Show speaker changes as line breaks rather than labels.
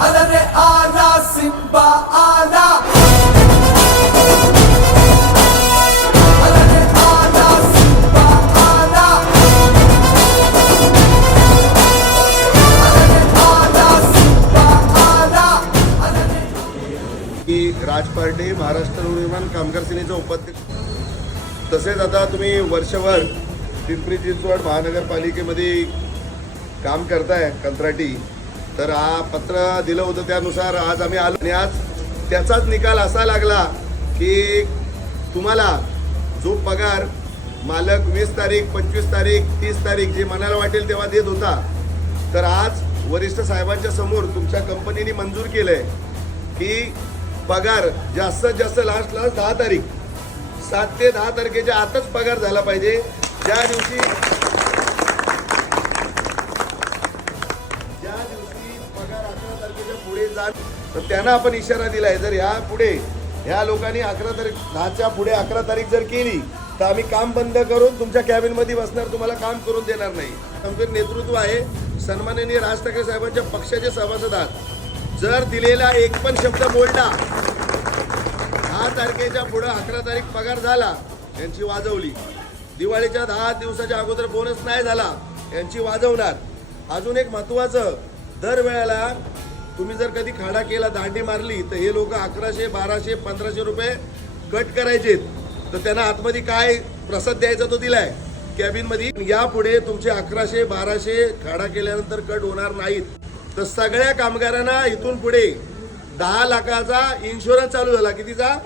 आला
की राज पार्टे महाराष्ट्र नवनिर्माण कामगार सेनेचा उपाध्यक्ष तसेच आता तुम्ही वर्षभर पिंपरी चिंचवड महानगरपालिकेमध्ये काम करताय कंत्राटी तर हा पत्र दिलं होतं त्यानुसार आज आम्ही आलो. आणि आज त्याचाच निकाल असा लागला की तुम्हाला जो पगार मालक वीस तारीख पंचवीस तारीख तीस तारीख जे मनाला वाटेल तेव्हा देत होता. तर आज वरिष्ठ साहेबांच्या समोर तुमच्या कंपनीने मंजूर केलं आहे की पगार जास्तीत जास्त लास्ट लास्ट दहा तारीख सात ते दहा तारखेच्या आतच पगार झाला पाहिजे. ज्या दिवशी तारखेच्या तर त्यांना आपण इशारा दिलाय जर ह्या पुढे ह्या लोकांनी अकरा तारीख दहाच्या पुढे अकरा तारीख जर केली तर आम्ही काम बंद करून तुमच्या कॅबिनमध्ये बसणार तुम्हाला काम करून देणार नाही. आमचं नेतृत्व आहे सन्माननीय राज ठाकरे साहेबांच्या पक्षाचे सभासद आहात जर दिलेला एक पण शब्द बोलला दहा तारखेच्या पुढं अकरा तारीख पगार झाला यांची वाजवली. दिवाळीच्या दहा दिवसाच्या अगोदर बोनस नाही झाला यांची वाजवणार. अजून एक महत्वाचं दरवेळेला तुम्ही जर कधी खाडा केला दांडी मारली तर हे लोक अकराशे बाराशे पंधराशे रुपये कट करायचे. तर त्यांना आतमध्ये काय प्रसाद द्यायचा तो दिलाय? कॅबिनमध्ये. यापुढे तुमचे अकराशे बाराशे खाडा केल्यानंतर कट होणार नाहीत. तर सगळ्या कामगारांना इथून पुढे दहा लाखाचा इन्शुरन्स चालू झाला. कितीचा?